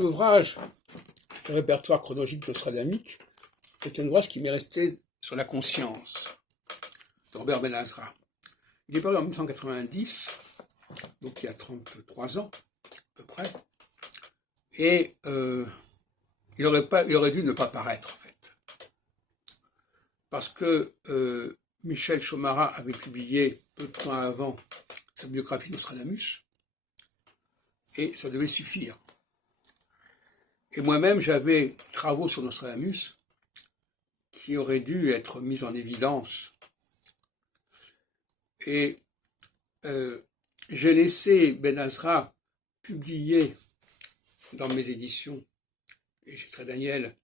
l'ouvrage Le répertoire chronologique nostradamique est un ouvrage qui m'est resté sur la conscience de Robert Ben Azra. Il est paru en 1990, donc il y a 33 ans à peu près, et il aurait dû ne pas paraître en fait, parce que Michel Chomara avait publié peu de temps avant sa biographie Nostradamus, et ça devait suffire. Et moi-même, j'avais des travaux sur Nostradamus qui auraient dû être mis en évidence. Et j'ai laissé Ben Azra publier dans mes éditions, et chez Très Daniel,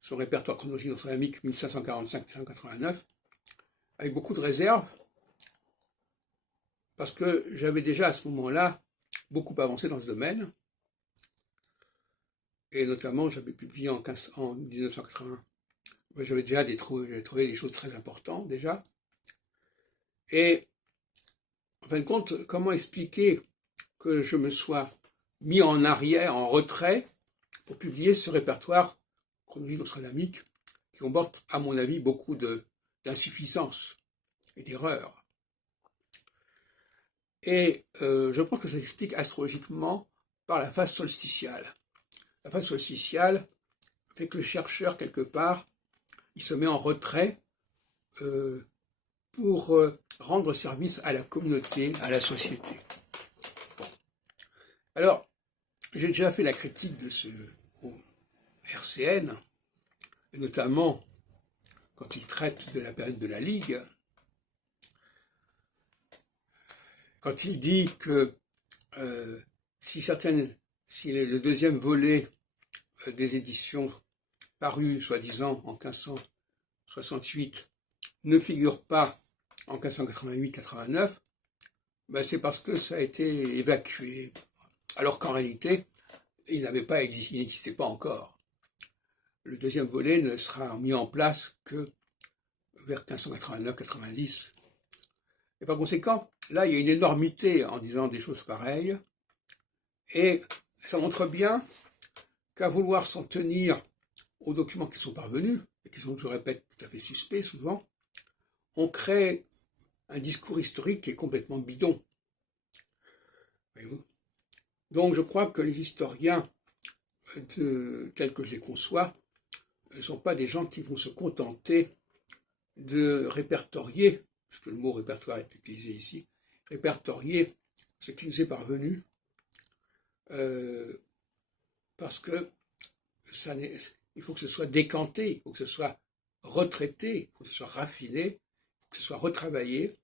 son répertoire chronologique nostradamique 1545-1589, avec beaucoup de réserve, parce que j'avais déjà à ce moment-là beaucoup avancé dans ce domaine, et notamment j'avais publié en 1980, j'avais déjà trouvé des choses très importantes déjà, et en fin de compte, comment expliquer que je me sois mis en arrière, en retrait, pour publier ce répertoire chronologique nostradamique qui comporte, à mon avis, beaucoup d'insuffisances et d'erreurs. Et je pense que ça s'explique astrologiquement par la phase solsticiale. La phase solsticiale fait que le chercheur, quelque part, il se met en retrait pour rendre service à la communauté, à la société. Bon. Alors, j'ai déjà fait la critique de ce RCN, et notamment quand il traite de la période de la Ligue, quand il dit que si le deuxième volet des éditions parues, soi-disant, en 1568, ne figure pas en 1588-89, ben c'est parce que ça a été évacué, alors qu'en réalité, il n'existait pas encore. Le deuxième volet ne sera mis en place que vers 1589-90. Et par conséquent, là, il y a une énormité en disant des choses pareilles, et ça montre bien qu'à vouloir s'en tenir aux documents qui sont parvenus, et qui sont, je répète, tout à fait suspects souvent, on crée un discours historique qui est complètement bidon. Voyez-vous ? Donc je crois que les historiens, tels que je les conçois, ne sont pas des gens qui vont se contenter de répertorier, puisque le mot répertoire est utilisé ici, répertorier ce qui nous est parvenu, parce que il faut que ce soit décanté, il faut que ce soit retraité, il faut que ce soit raffiné, il faut que ce soit retravaillé,